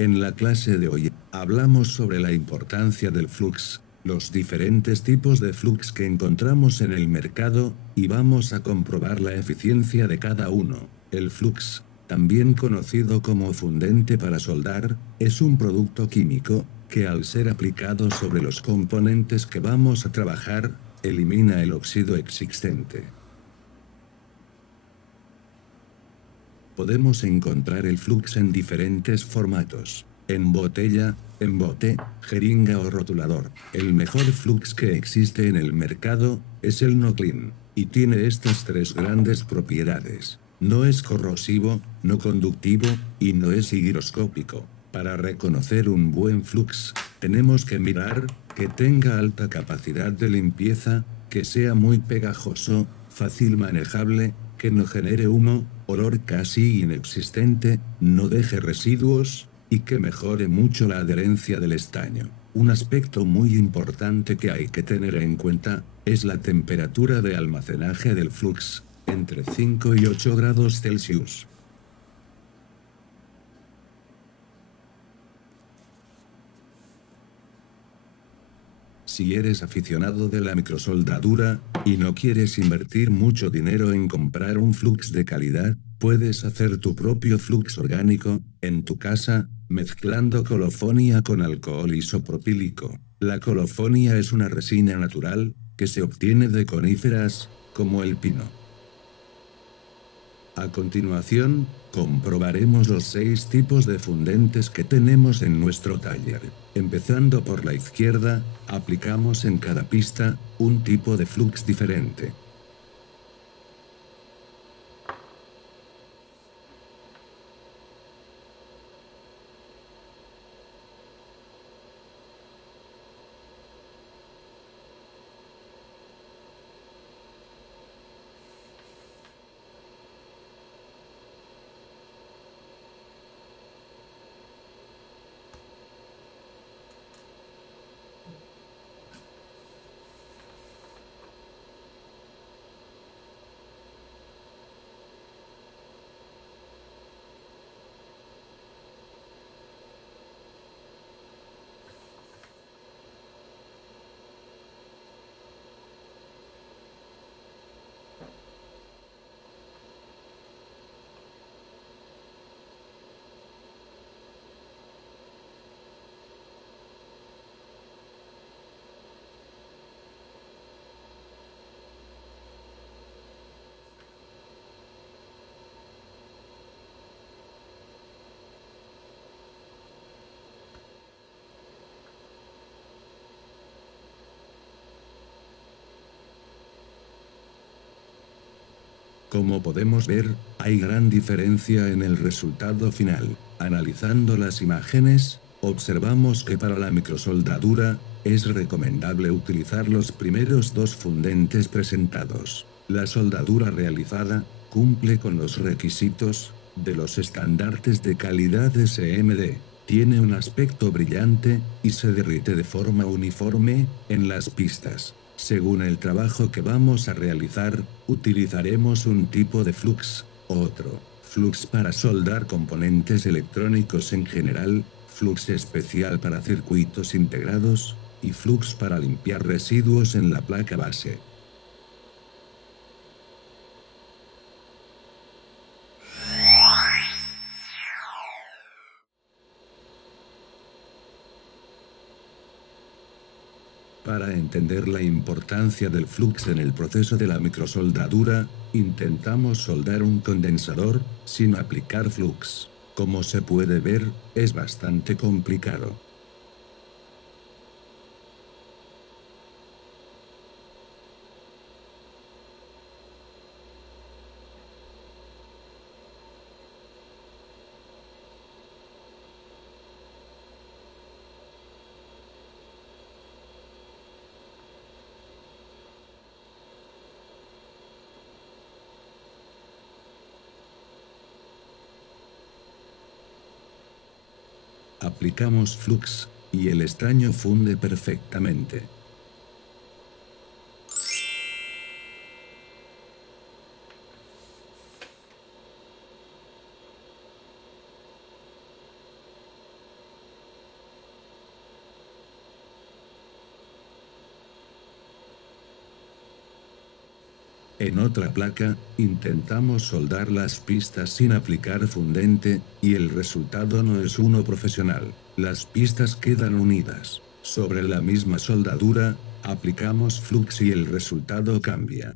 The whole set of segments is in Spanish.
En la clase de hoy, hablamos sobre la importancia del flux, los diferentes tipos de flux que encontramos en el mercado, y vamos a comprobar la eficiencia de cada uno. El flux, también conocido como fundente para soldar, es un producto químico, que al ser aplicado sobre los componentes que vamos a trabajar, elimina el óxido existente. Podemos encontrar el flux en diferentes formatos: en botella, en bote, jeringa o rotulador. El mejor flux que existe en el mercado es el no clean, y tiene estas tres grandes propiedades: no es corrosivo, no conductivo, y no es higroscópico. Para reconocer un buen flux, tenemos que mirar que tenga alta capacidad de limpieza, que sea muy pegajoso, fácil manejable, que no genere humo, olor casi inexistente, no deje residuos, y que mejore mucho la adherencia del estaño. Un aspecto muy importante que hay que tener en cuenta es la temperatura de almacenaje del flux, entre 5 y 8 grados Celsius. Si eres aficionado de la microsoldadura, y no quieres invertir mucho dinero en comprar un flux de calidad, puedes hacer tu propio flux orgánico, en tu casa, mezclando colofonia con alcohol isopropílico. La colofonia es una resina natural, que se obtiene de coníferas, como el pino. A continuación, comprobaremos los 6 tipos de fundentes que tenemos en nuestro taller. Empezando por la izquierda, aplicamos en cada pista un tipo de flux diferente. Como podemos ver, hay gran diferencia en el resultado final. Analizando las imágenes, observamos que para la microsoldadura, es recomendable utilizar los primeros 2 fundentes presentados. La soldadura realizada cumple con los requisitos de los estandartes de calidad SMD. Tiene un aspecto brillante, y se derrite de forma uniforme en las pistas. Según el trabajo que vamos a realizar, utilizaremos un tipo de flux, otro, flux para soldar componentes electrónicos en general, flux especial para circuitos integrados, y flux para limpiar residuos en la placa base. Para entender la importancia del flux en el proceso de la microsoldadura, intentamos soldar un condensador, sin aplicar flux. Como se puede ver, es bastante complicado. Aplicamos flux, y el estaño funde perfectamente. En otra placa, intentamos soldar las pistas sin aplicar fundente, y el resultado no es uno profesional. Las pistas quedan unidas. Sobre la misma soldadura, aplicamos flux y el resultado cambia.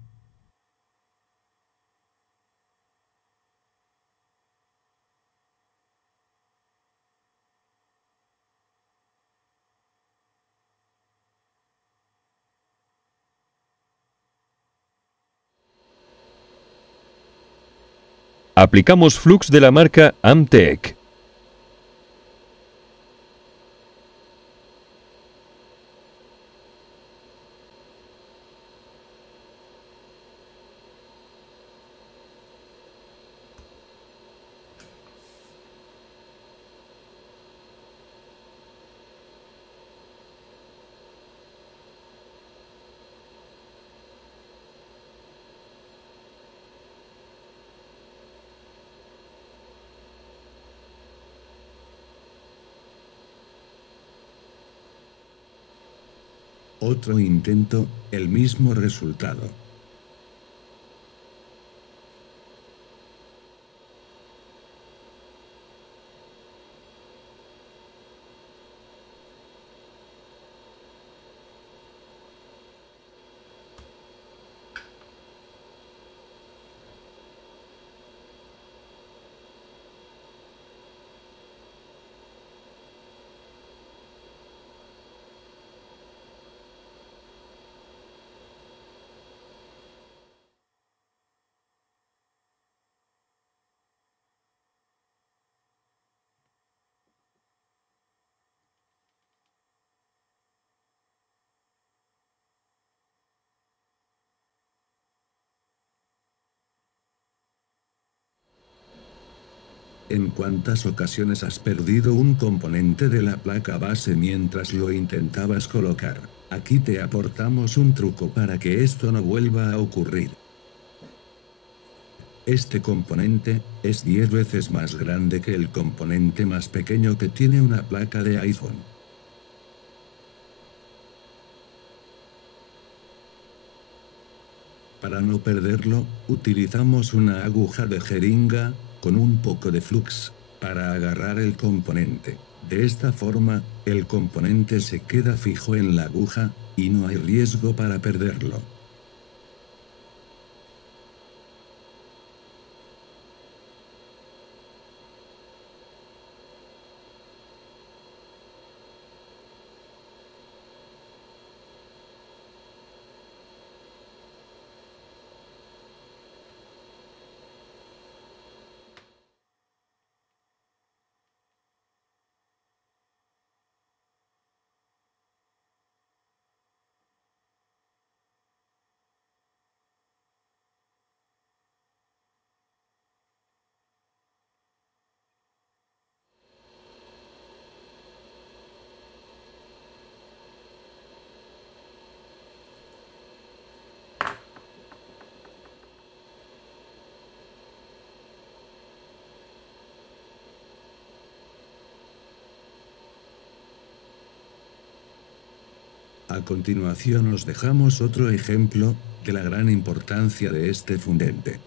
Aplicamos flux de la marca Amtech. Otro intento, el mismo resultado. ¿En cuántas ocasiones has perdido un componente de la placa base mientras lo intentabas colocar? Aquí te aportamos un truco para que esto no vuelva a ocurrir. Este componente es 10 veces más grande que el componente más pequeño que tiene una placa de iPhone. Para no perderlo, utilizamos una aguja de jeringa, con un poco de flux, para agarrar el componente. De esta forma, el componente se queda fijo en la aguja, y no hay riesgo para perderlo. A continuación os dejamos otro ejemplo, de la gran importancia de este fundente.